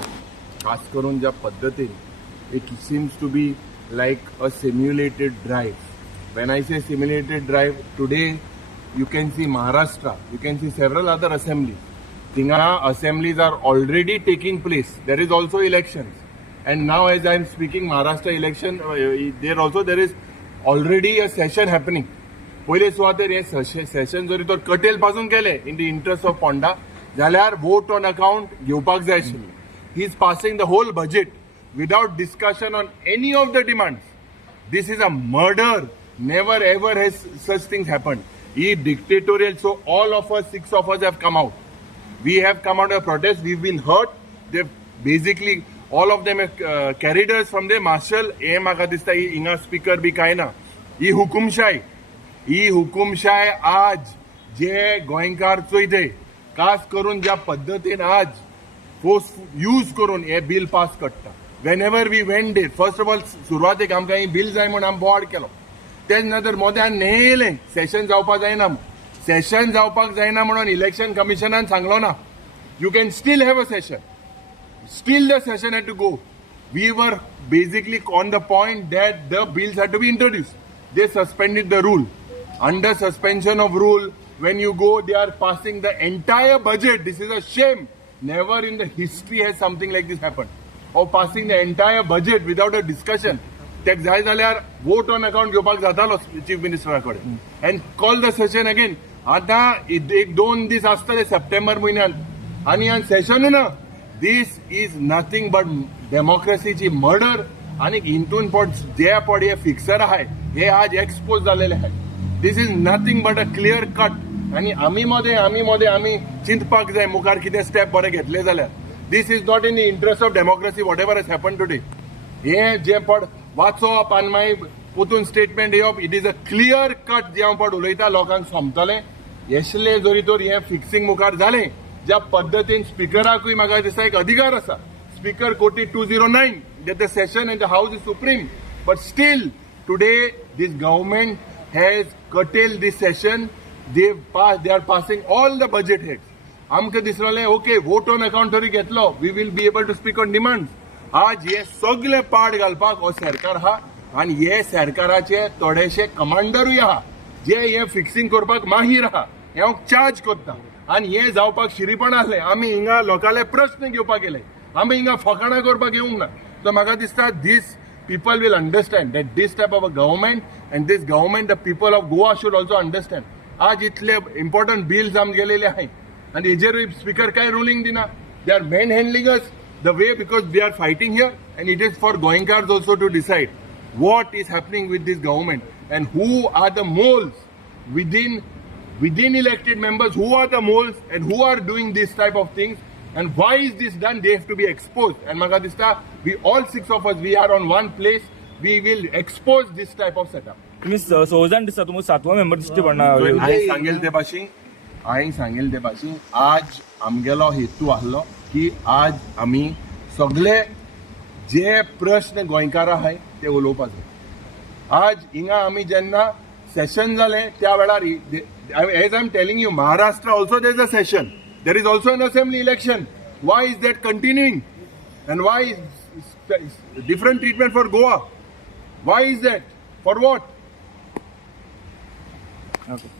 खास करून ज्या पद्धतीन it seems to be like a simulated drive. When I say simulated drive, today you can see Maharashtra, you can see several other assemblies. Tinga assemblies are already taking place. There is also elections. And now as I am speaking, Maharashtra election, there is already a session happening. पहिले सुवातेर हे session जरी तर कटेल पासून केले in the interest of Ponda जाल्यार vote on account घेवपाक जाय आशिल्ली. He is passing the whole budget without discussion on any of the demands. This is a murder. Never ever has such things happened. He dictatorial. So all of us, 6 of us have come out. We have come out of protest. We've been hurt. They've basically, all of them have carried us from the marshal. Maka dista inga speaker bhi kaina. He hukumshai आज जे गोंयकार चोयते खास करून ज्या पद्धतीन आज force use करून हे bill pass करता. Whenever we went there, first of all, सुरवातेक आमकां ही बिल जाय म्हणून आमी बोवाड केलो. तेच नंतर मोद्यान न्हेयलें सेशन जावपाक जायना. सेशन जावपाक जायना म्हणून इलेक्शन कमिशनान सांगलो ना. You can still have a session. Still the session had to go. We were basically on the point that the bills had to be introduced. They suspended the rule. Under suspension of rule, when you go, they are passing the entire budget. This is a shame. Never in the history has something like this happened. Of passing the entire budget without a discussion. तेक जाय जाल्यार vote on account घेवपाक जातालो chief मिनिस्टरा कडेन and call the session again. आतां 1-2 दीस आसतले September म्हयन्यात आनी हांगा सेशनू ना. दिस इज नथिंग बट डेमोक्रेसीची मर्डर. आनी हितून जे हे फिक्सर आहाय हे आज एक्सपोज जालेले आहाय. This is nothing but a clear cut. आनी आमी मोदे चिंतपाक जाय मुखार कितें स्टेप बरे घेतले जाल्यार. This is not in the interest of democracy, whatever has happened today. हे जे पड वाचप आनी मागीर पोतून स्टेटमेंट येवप, it is a clear cut जे हांव पड उलयता लोकांक सोमतले. येसले जरी तर हे फिक्सिंग मुखार जालें ज्या पद्दतीन स्पिकराकूय म्हाका दिसता एक अधिकार आसा. Speaker quoted 209 that the session in the house is supreme. But still, today this government has curtailed this session. They are passing all the budget heads. आमकां दिसलें ओके वोट ऑन अकाउंट तरी घेतलो we will be able to speak on demand. आज हे सगळे पाड घालपाक हो सरकार आहा आनी हे सरकाराचे थोडेशे कमांडरूय आहा जे हे फिक्सिंग करपाक माहीर आहा. हे हांव चार्ज करता. आनी हे जावपाक शिरीपण आसलें. आमी हिंगा लोकांले प्रश्न घेवपाक गेले. आमी हिंगा फकाणां करपाक येवंक ना. सो म्हाका दिसता दीस people will understand that this type of a government and this government, the people of Goa should also understand. आज इतले important bills आम गेलेले आहाय and हेजेरूय स्पीकर काय ruling दिना. They are manhandling us the way because they are fighting here, and it is for Goenkars also to decide what is happening with this government and who are the moles within elected members, who are the moles and who are doing this type of things. And why is this done? They have to be exposed. And Magadista, we all 6 of us, we are on one place. We will expose this type of setup. तुम्ही 16 जाण दिसता, तुम्ही 7वा member दिसते पडना. हांवें सांगेल ते भाशेन आज आमगेलो हेतू आहलो की आज आमी सगळे जे प्रश्न गोंयकार आहाय ते उलोवपाक जाय. आज हिंगा आमी जेन्ना सेशन जालें त्या वेळार as I am telling you, Maharashtra also there is a session. There is also an assembly election. Why is that continuing? And why is different treatment for Goa? Why is that? For what? Okay.